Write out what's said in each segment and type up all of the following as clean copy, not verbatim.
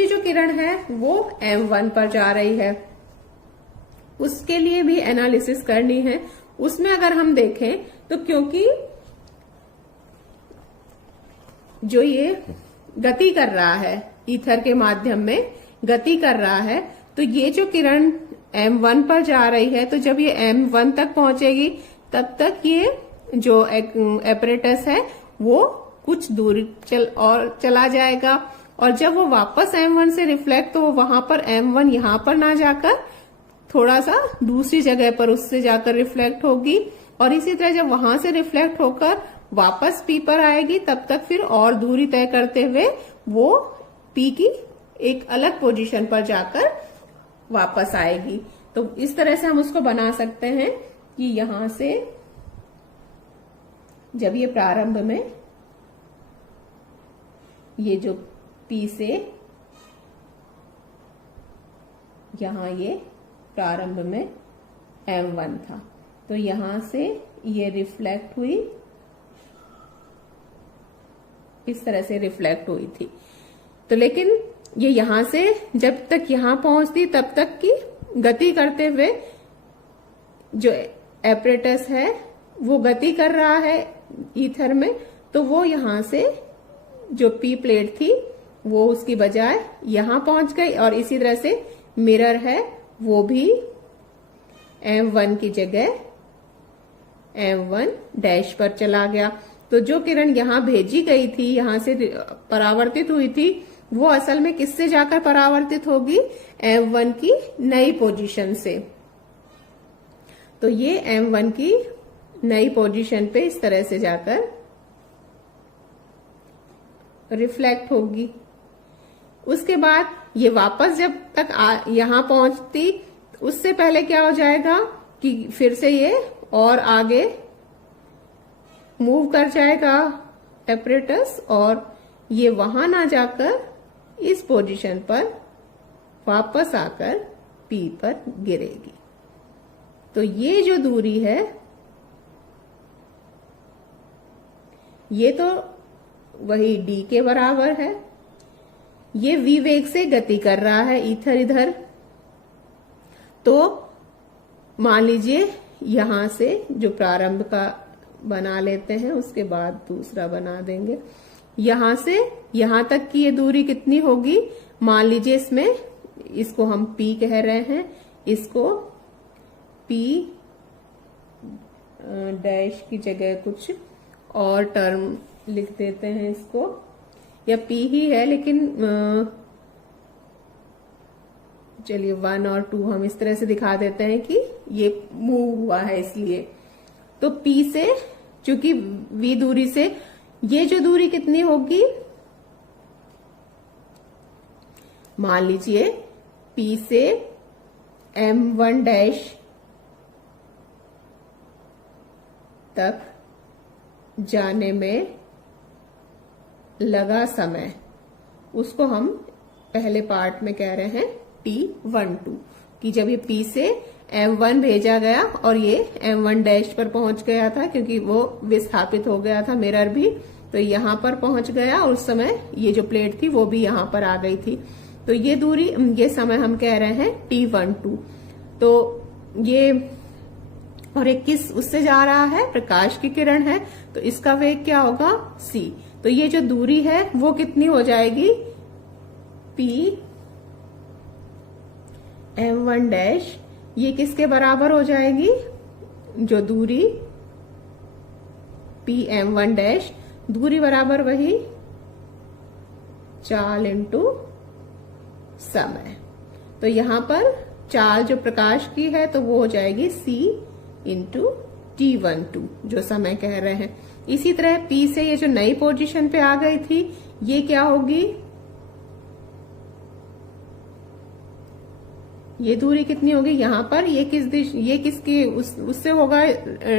दूसरी जो किरण है वो M1 पर जा रही है, उसके लिए भी एनालिसिस करनी है। उसमें अगर हम देखें तो क्योंकि जो ये गति कर रहा है, ईथर के माध्यम में गति कर रहा है, तो ये जो किरण M1 पर जा रही है, तो जब ये M1 तक पहुंचेगी तब तक ये जो एपरेटस है वो कुछ दूरी चला जाएगा, और जब वो वापस M1 से रिफ्लेक्ट, तो वो वहां पर M1 यहां पर ना जाकर थोड़ा सा दूसरी जगह पर उससे जाकर रिफ्लेक्ट होगी, और इसी तरह जब वहां से रिफ्लेक्ट होकर वापस P पर आएगी तब तक फिर और दूरी तय करते हुए वो P की एक अलग पोजीशन पर जाकर वापस आएगी। तो इस तरह से हम उसको बना सकते हैं कि यहां से जब ये प्रारंभ में ये जो P से यहां ये प्रारंभ में M1 था, तो यहां से ये रिफ्लेक्ट हुई, इस तरह से रिफ्लेक्ट हुई थी। तो लेकिन ये यहां से जब तक यहां पहुंचती तब तक की गति करते हुए जो एपरेटस है वो गति कर रहा है ईथर में, तो वो यहां से जो P प्लेट थी वो उसकी बजाय यहां पहुंच गई, और इसी तरह से मिरर है वो भी M1 की जगह M1 डैश पर चला गया। तो जो किरण यहां भेजी गई थी, यहां से परावर्तित हुई थी, वो असल में किससे जाकर परावर्तित होगी? M1 की नई पोजीशन से। तो ये M1 की नई पोजीशन पे इस तरह से जाकर रिफ्लेक्ट होगी। उसके बाद ये वापस जब तक यहां पहुंचती, उससे पहले क्या हो जाएगा कि फिर से ये और आगे मूव कर जाएगा एपरेटस, और ये वहां ना जाकर इस पोजीशन पर वापस आकर P पर गिरेगी। तो ये जो दूरी है ये तो वही d के बराबर है। ये v वेग से गति कर रहा है ईथर इधर, तो मान लीजिए यहां से जो प्रारंभ का बना लेते हैं, उसके बाद दूसरा बना देंगे। यहां से यहां तक की ये दूरी कितनी होगी? मान लीजिए इसमें इसको हम P कह रहे हैं, इसको P डैश की जगह कुछ और टर्म लिख देते हैं इसको, या P ही है लेकिन चलिए 1 और 2 हम इस तरह से दिखा देते हैं कि ये मूव हुआ है इसलिए। तो P से चूंकि V दूरी से ये जो दूरी कितनी होगी? मान लीजिए P से M1 डैश तक जाने में लगा समय, उसको हम पहले पार्ट में कह रहे हैं T12, कि जब ये P से M1 भेजा गया और ये M1 डैश पर पहुंच गया था, क्योंकि वो विस्थापित हो गया था मिरर भी, तो यहां पर पहुंच गया, और उस समय ये जो प्लेट थी वो भी यहां पर आ गई थी। तो ये दूरी, ये समय हम कह रहे हैं T12। तो ये और एक किस उससे जा रहा है? प्रकाश की किरण है, तो इसका वेग क्या होगा? c। तो ये जो दूरी है वो कितनी हो जाएगी? P M1 डैश, ये किसके बराबर हो जाएगी? जो दूरी P M1 डैश, दूरी बराबर वही चाल इंटू समय। तो यहां पर चाल जो प्रकाश की है तो वो हो जाएगी c इंटू T12, जो समय कह रहे हैं। इसी तरह P से ये जो नई पोजीशन पे आ गई थी, ये क्या होगी? ये दूरी कितनी होगी? यहां पर ये किसकी उससे होगा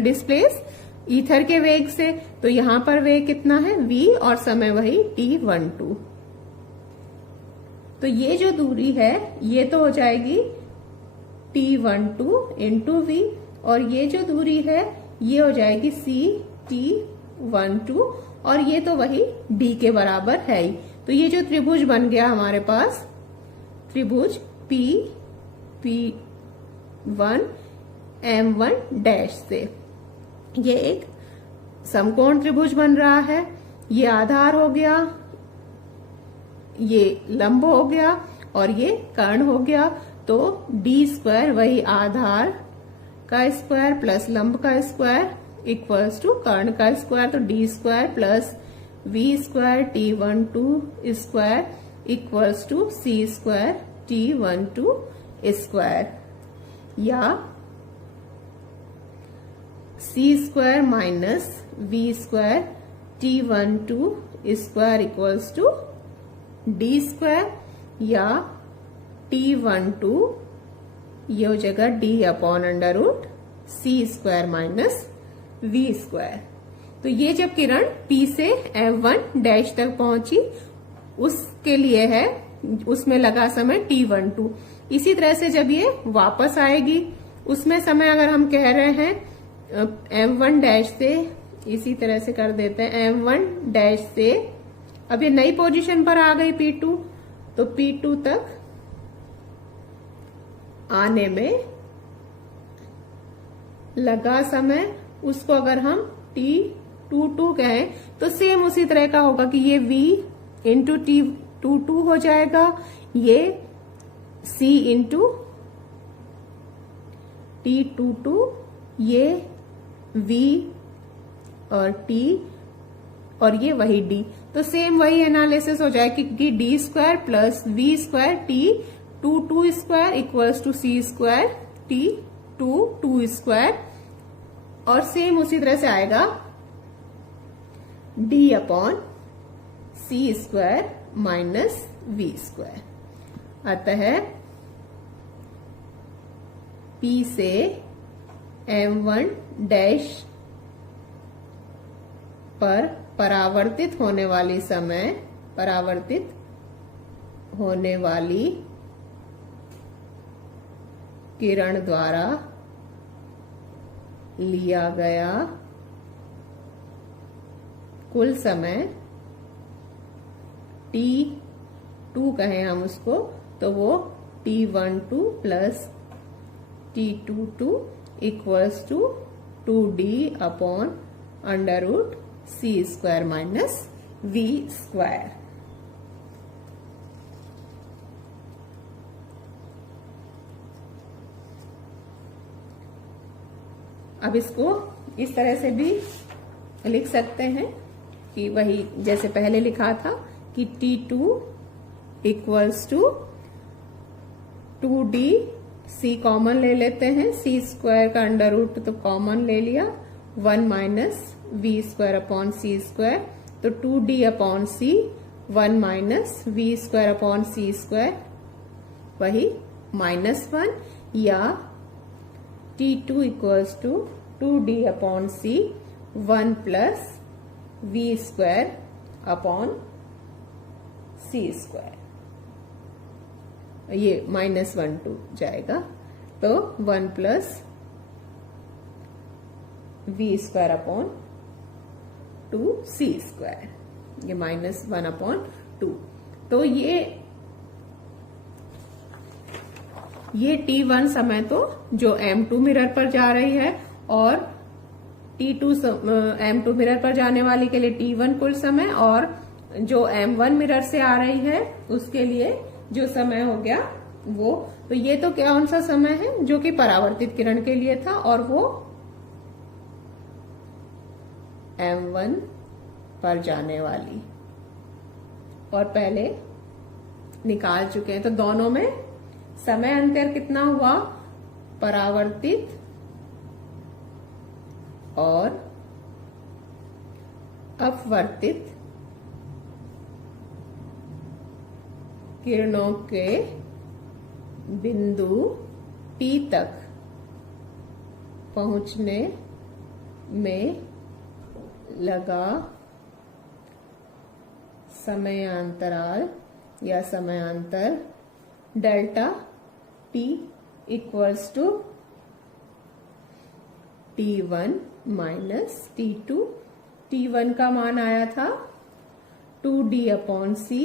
डिस्प्लेस? ईथर के वेग से। तो यहां पर वेग कितना है? v, और समय वही T12। तो ये जो दूरी है ये तो हो जाएगी T12 इंटू v, और ये जो दूरी है ये हो जाएगी c T12, और ये तो वही d के बराबर है ही। तो ये जो त्रिभुज बन गया हमारे पास, त्रिभुज P1 M1 डैश से, ये एक समकोण त्रिभुज बन रहा है। ये आधार हो गया, ये लंब हो गया और ये कर्ण हो गया। तो डी स्क्वायर वही आधार का स्क्वायर प्लस लंब का स्क्वायर इक्वल्स टू कर्ण का स्क्वायर। तो D square plus V square T12 square equals to C square T12 square, या C square minus V square T12 square equals to D square, या T12 ये हो जाएगा D upon under root C square minus V square. तो ये जब किरण P से M1 dash तक पहुंची उसके लिए है, उसमें लगा समय T12। इसी तरह से जब ये वापस आएगी उसमें समय अगर हम कह रहे हैं M1 डैश से, इसी तरह से कर देते हैं M1 डैश से, अब ये नई पोजीशन पर आ गई P2, तो P2 तक आने में लगा समय, उसको अगर हम T22 कहें तो सेम उसी तरह का होगा कि ये V इंटू T22 हो जाएगा, ये C इंटू T22, ये V और T और ये वही D। तो सेम वही एनालिसिस हो जाएगा कि D square plus V square T22 square equals to C square T22 square, और सेम उसी तरह से आएगा डी अपॉन सी स्क्वायर माइनस वी स्क्वायर। अतः P से M1 डैश पर परावर्तित होने वाली किरण द्वारा लिया गया कुल समय T2 कहें हम उसको, तो वो T12 plus T22 equals to 2D upon under root C square minus V square. अब इसको इस तरह से भी लिख सकते हैं कि वही जैसे पहले लिखा था कि T2 equals to 2D, C common ले लेते हैं, C स्क्वायर का अंडर रूट तो कॉमन ले लिया, 1 माइनस वी स्क्वायर अपॉन सी स्क्वायर, तो 2D upon C, 1 minus V square upon सी स्क्वायर वही -1, या T2 equals to 2D upon C, 1 plus V square upon C square, ये -1 2 जाएगा, तो 1 plus V square upon 2C square, ये -1 upon 2। तो ये T1 समय तो जो M2 मिरर पर जा रही है, और T2 M2 मिरर पर जाने वाली के लिए T1 कुल समय, और जो M1 मिरर से आ रही है उसके लिए जो समय हो गया वो, तो ये तो कौन सा समय है जो कि परावर्तित किरण के लिए था, और वो M1 पर जाने वाली, और पहले निकाल चुके हैं। तो दोनों में समय अंतर कितना हुआ, परावर्तित और अपवर्तित किरणों के बिंदु P तक पहुंचने में लगा समयांतराल या समयांतर delta T equals to T1 minus T2। T1 का मान आया था 2d upon C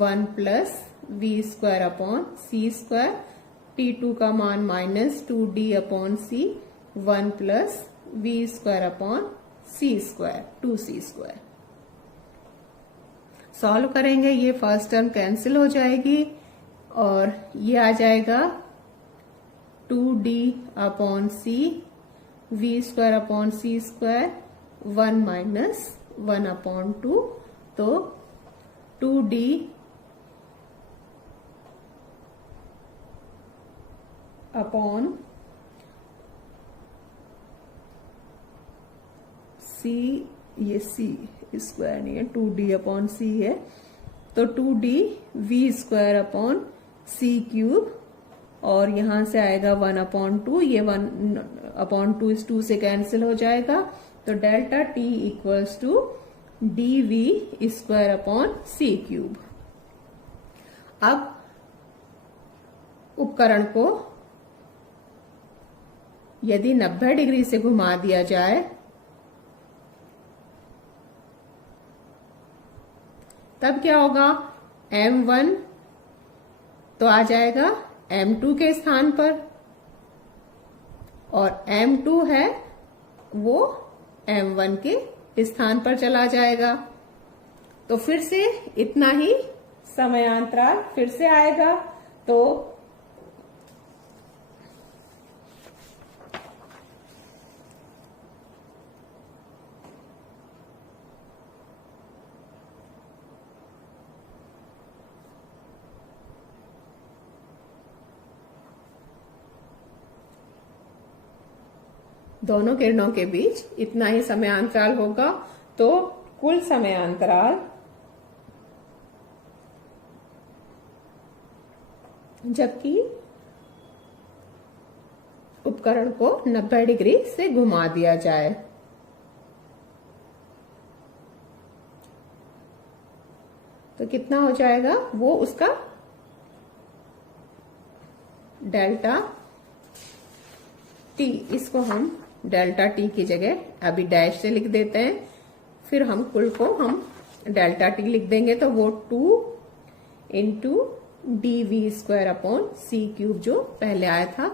1 plus V square upon सी स्क्वायर, T2 का मान minus 2d upon C 1 plus V square upon सी स्क्वायर 2c स्क्वायर। सॉल्व करेंगे, ये फर्स्ट टर्म कैंसिल हो जाएगी और ये आ जाएगा 2d upon C V square upon सी स्क्वायर 1 माइनस 1 अपॉन 2, तो 2d अपॉन सी, ये सी स्क्वायर नहीं है, 2d अपॉन सी है, तो 2d we square upon C cube, और यहां से आएगा 1 अपॉन 2, ये 1 अपॉन 2 इस 2 से कैंसिल हो जाएगा, तो delta T equals to D V square upon C cube. अब उपकरण को यदि 90 डिग्री से घुमा दिया जाए तब क्या होगा, M1 तो आ जाएगा M2 के स्थान पर, और M2 है वो M1 के स्थान पर चला जाएगा। तो फिर से इतना ही समयांतराल फिर से आएगा, तो दोनों किरणों के बीच इतना ही समयांतराल होगा, तो कुल समयांतराल जबकि उपकरण को 90 डिग्री से घुमा दिया जाए, तो कितना हो जाएगा, वो उसका डेल्टा टी, इसको हम डेल्टा टी की जगह अभी डैश से लिख देते हैं, फिर हम कुल को हम डेल्टा टी लिख देंगे, तो वो 2 into D V square upon C cube जो पहले आया था।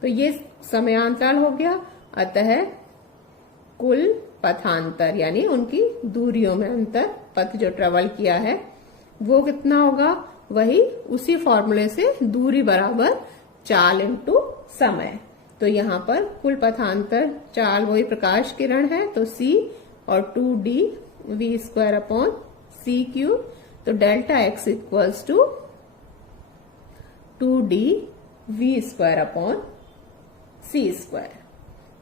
तो ये समयांतराल हो गया, अतः कुल पथांतर यानी उनकी दूरियों में अंतर, पथ जो ट्रेवल किया है वो कितना होगा, वही उसी फॉर्मूले से दूरी बराबर चाल इंटू समय। तो यहाँ पर कुल पथांतर चाल वही प्रकाश किरण है, तो c और 2d we square upon C cube, तो delta x equals to 2d we square upon C square.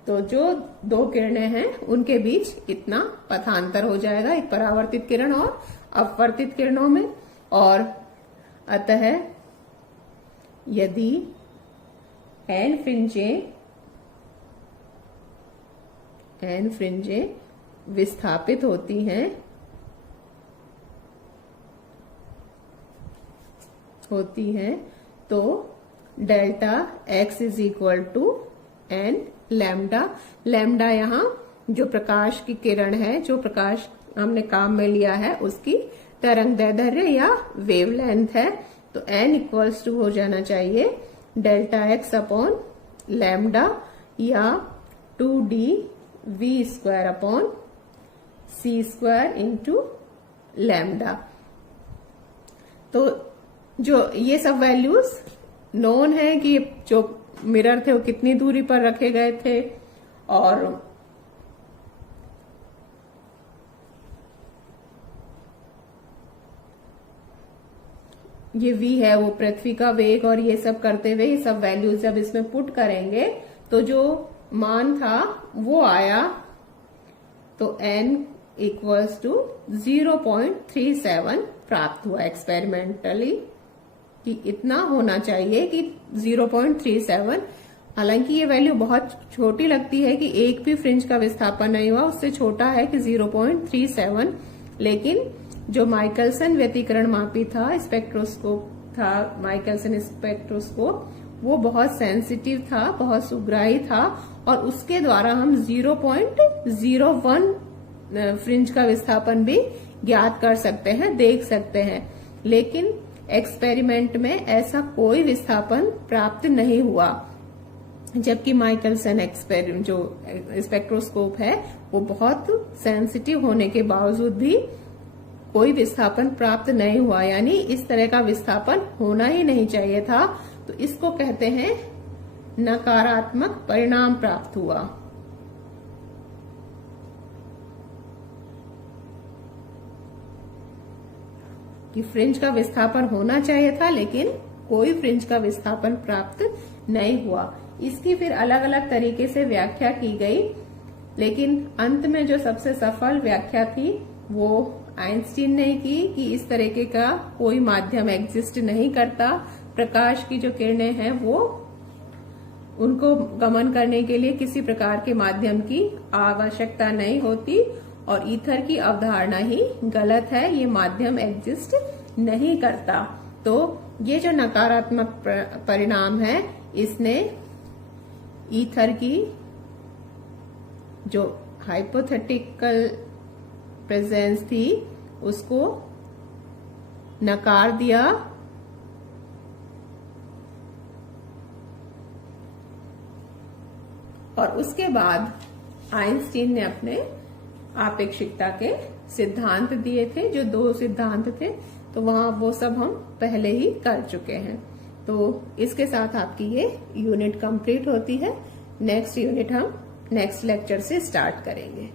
तो जो दो किरणें हैं उनके बीच इतना पथांतर हो जाएगा, एक परावर्तित किरण और अपवर्तित किरणों में, और अतः यदि n फ्रिंजें विस्थापित होती हैं तो delta x is equal to n lambda. Lambda यहाँ जो प्रकाश की किरण है, जो प्रकाश हमने काम में लिया है, उसकी तरंग दैर्ध्य या वेवलेंथ है, तो n इक्वल्स टू हो जाना चाहिए डेल्टा x अपॉन लैम्डा या 2d we square upon C square into lambda. तो जो ये सब वैल्यूज नोन है कि जो मिरर थे वो कितनी दूरी पर रखे गए थे, और ये v है वो पृथ्वी का वेग, और ये सब करते हुए ये सब वैल्यूज जब इसमें पुट करेंगे तो जो मान था वो आया, तो n इक्वल्स टू 0.37 प्राप्त हुआ एक्सपेरिमेंटली, कि इतना होना चाहिए कि 0.37। हालांकि ये वैल्यू बहुत छोटी लगती है कि एक भी फ्रिंज का विस्थापन नहीं हुआ, उससे छोटा है कि 0.37, लेकिन जो माइकलसन व्यतिकरण मापी था, स्पेक्ट्रोस्कोप था, माइकलसन स्पेक्ट्रोस्कोप, वो बहुत सेंसिटिव था, बहुत सुग्राही था, और उसके द्वारा हम 0.01 फ्रिंज का विस्थापन भी ज्ञात कर सकते हैं, देख सकते हैं। लेकिन एक्सपेरिमेंट में ऐसा कोई विस्थापन प्राप्त नहीं हुआ, जबकि माइकलसन जो स्पेक्ट्रोस्कोप है वो बहुत सेंसिटिव होने के बावजूद भी कोई विस्थापन प्राप्त नहीं हुआ, यानी इस तरह का विस्थापन होना ही नहीं चाहिए था। तो इसको कहते हैं नकारात्मक परिणाम प्राप्त हुआ। कि फ्रिंज का विस्थापन होना चाहिए था लेकिन कोई फ्रिंज का विस्थापन प्राप्त नहीं हुआ। इसकी फिर अलग अलग तरीके से व्याख्या की गई, लेकिन अंत में जो सबसे सफल व्याख्या थी वो आइंस्टीन ने की कि इस तरीके का कोई माध्यम एग्जिस्ट नहीं करता। प्रकाश की जो किरणें हैं वो उनको गमन करने के लिए किसी प्रकार के माध्यम की आवश्यकता नहीं होती, और ईथर की अवधारणा ही गलत है, ये माध्यम एग्जिस्ट नहीं करता। तो ये जो नकारात्मक परिणाम है, इसने ईथर की जो हाइपोथेटिकल प्रेजेंस थी उसको नकार दिया, और उसके बाद आइंस्टीन ने अपने आपेक्षिकता के सिद्धांत दिए थे, जो 2 सिद्धांत थे। तो वहां वो सब हम पहले ही कर चुके हैं। तो इसके साथ आपकी ये यूनिट कंप्लीट होती है। नेक्स्ट यूनिट हम नेक्स्ट लेक्चर से स्टार्ट करेंगे।